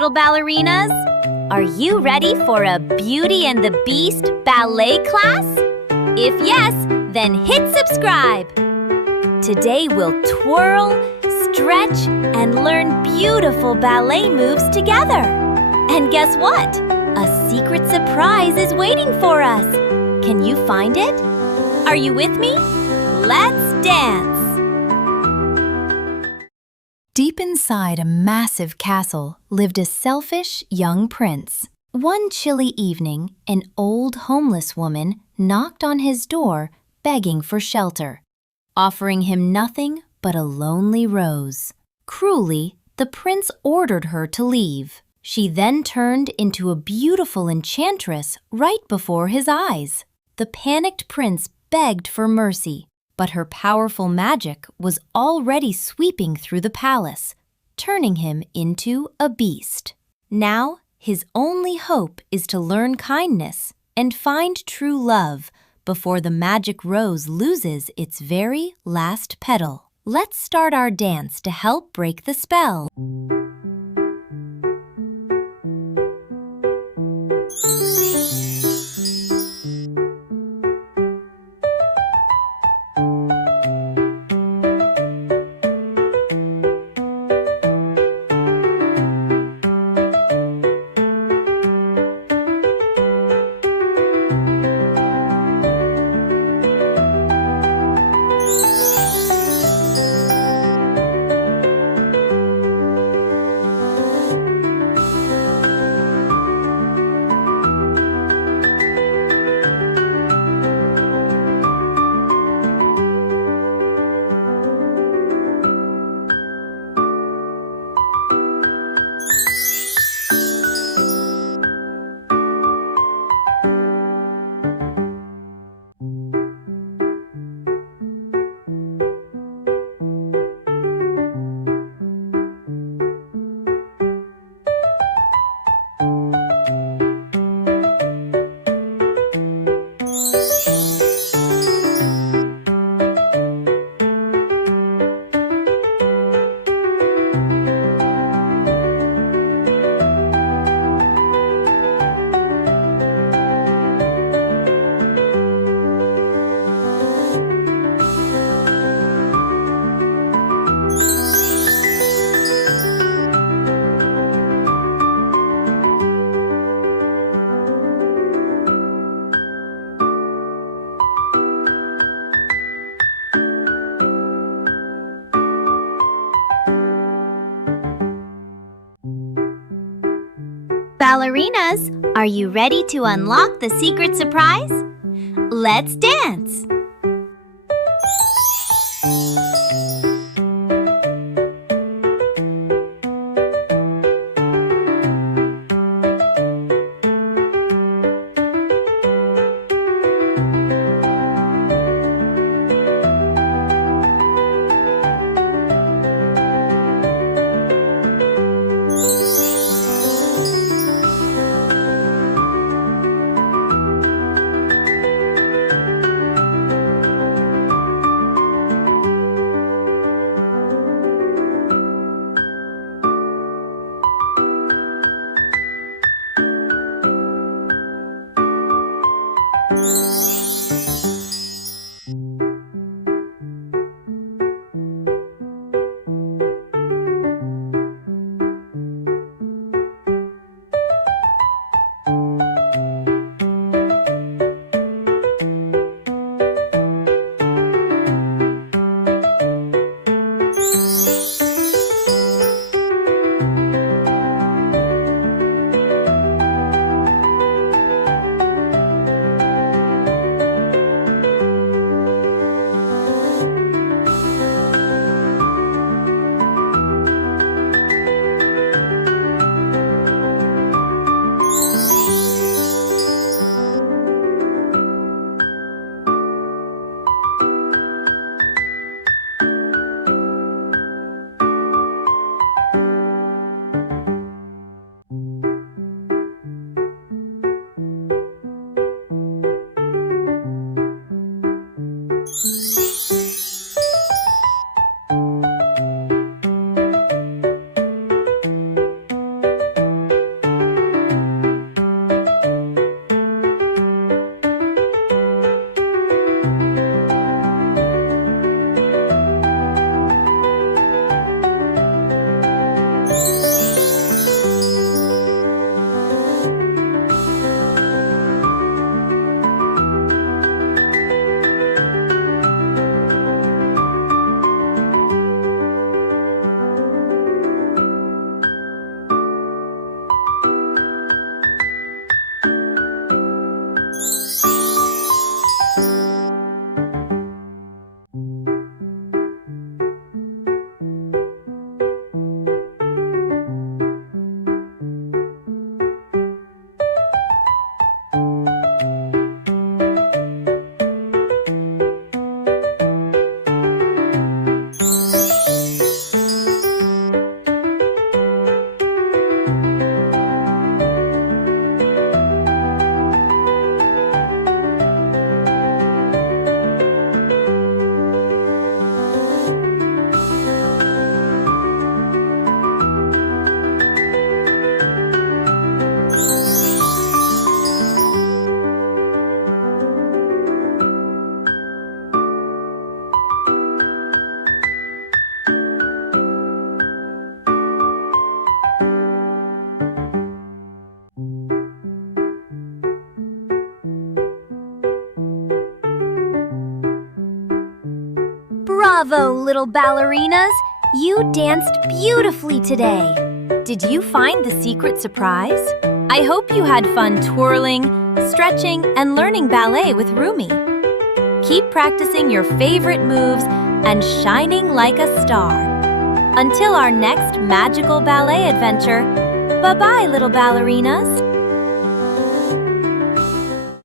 little ballerinas. Are you ready for a Beauty and the Beast ballet class? If yes, then hit subscribe. Today we'll twirl, stretch, and learn beautiful ballet moves together. And guess what? A secret surprise is waiting for us. Can you find it? Are you with me? Let's dance! Deep inside a massive castle lived a selfish young prince. One chilly evening, an old homeless woman knocked on his door begging for shelter, offering him nothing but a lonely rose. Cruelly, the prince ordered her to leave. She then turned into a beautiful enchantress right before his eyes. The panicked prince begged for mercy, but her powerful magic was already sweeping through the palace, turning him into a beast. Now, his only hope is to learn kindness and find true love before the magic rose loses its very last petal. Let's start our dance to help break the spell. Ballerinas, are you ready to unlock the secret surprise? Let's dance! Bravo, little ballerinas! You danced beautifully today. Did you find the secret surprise? I hope you had fun twirling, stretching, and learning ballet with Rumi. Keep practicing your favorite moves and shining like a star. Until our next magical ballet adventure, bye-bye, little ballerinas!